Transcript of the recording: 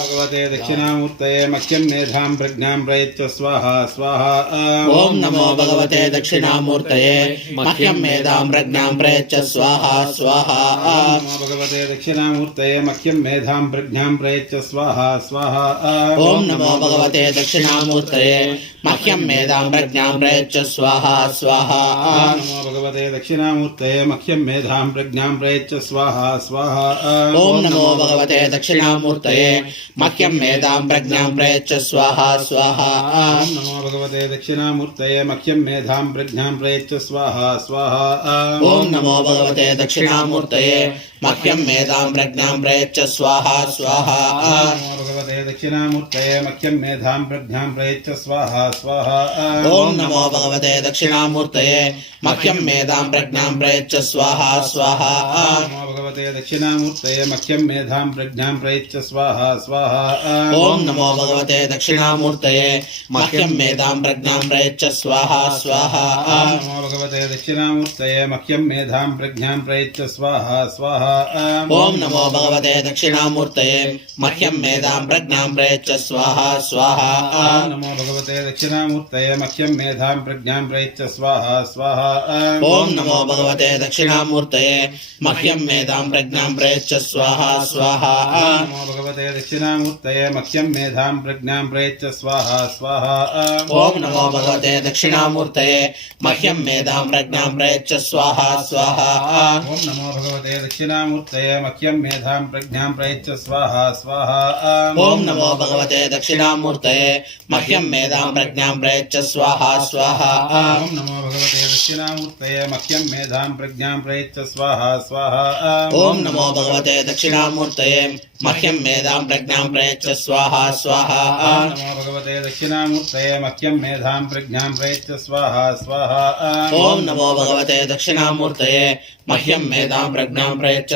भगवते दक्षिणामूर्तये मह्यं मेधां प्रज्ञां प्रयच्छ स्वाहा स्वाहा। ओम नमो भगवते दक्षिणामूर्तये मह्यं मेधां प्रज्ञां प्रयच्छ स्वाहा स्वाहा। नमो भगवते दक्षिणामूर्तये मह्यं मेधां प्रज्ञां प्रयच्छ स्वाहा स्वाहा। ओम नमो भगवते दक्षिणामूर्तये मह्यं मेधां प्रज्ञां प्रयच्छ स्वाहा स्वाहा। नमो भगवते दक्षिणामूर्तये मह्यं मेधां प्रज्ञां प्रयच्छ स्वाहा स्वाहा। ओम नमो भगवते दक्षिणामूर्तये मह्यं मेधां प्रज्ञां प्रयच्छ स्वाहा स्वाहा। नमो भगवते दक्षिणामूर्तये मह्यं मेधां प्रज्ञां प्रयच्छ स्वाहा स्वाहा। ओम नमो भगवते दक्षिणामूर्तये मह्यं मेधां प्रज्ञां प्रयच्छ स्वाहा स्वाहा। नमो भगवते दक्षिणामूर्तये मह्यं मेधां प्रज्ञां प्रयच्छ स्वाहा स्वाहा। ओम नमो भगवते दक्षिणामूर्तये मह्यं मेधां प्रज्ञां प्रयच्छ स्वाहा स्वाहा। नमो भगवते दक्षिणामूर्तये मह्यं मेधां प्रज्ञां प्रयच्छ स्वाहा स्वाहा। ओम नमो भगवते दक्षिणामूर्तये मह्यं मेधां प्रज्ञां प्रयच्छ स्वाहा स्वाहा। नमो भगवते दक्षिणामूर्तये मह्यं मेधां प्रज्ञां प्रयच्छ स्वाहा स्वाहा। ओम नमो भगवते दक्षिणामूर्तये मह्यं मेधां प्रज्ञां प्रयच्छ स्वाहा स्वाहा। नमो भगवते दक्षिणामूर्तये मह्यं मेधां प्रज्ञां प्रयच्छ स्वाहा स्वाहा। ओम नमो भगवते दक्षिणामूर्तये मह्यं मेधां प्रज्ञां प्रयच्छ स्वाहा स्वाहा। नमो भगवते दक्षिणामूर्तये मह्यं मेधां प्रज्ञां प्रयच्छ स्वाहा स्वाहा। ओम नमो भगवते दक्षिणामूर्तये मह्यं मेधां प्रज्ञां प्रयच्छ स्वाहा स्वाहा। ओम नमो भगवते दक्षिणामूर्तये मह्यं मेधां प्रज्ञां प्रयच्छ स्वाहा स्वाहा। ओम नमो भगवते दक्षिणामूर्तये मह्यं मेधां प्रज्ञां प्रयच्छ स्वाहा स्वाहा। ओम नमो भगवते दक्षिणामूर्तये मह्यं मेधां प्रज्ञां प्रयच्छ स्वाहा स्वाहा। ओम नमो भगवते दक्षिणामूर्तये मह्यं मेधां प्रज्ञां प्रयच्छ स्वाहा स्वाहा। नमो भगवते दक्षिणामूर्तये मह्यं मेधां प्रज्ञां प्रयच्छ स्वाहा स्वाहा। ओम नमो भगवते दक्षिणामूर्तये मह्यं मेधां प्रज्ञां प्रयच्छ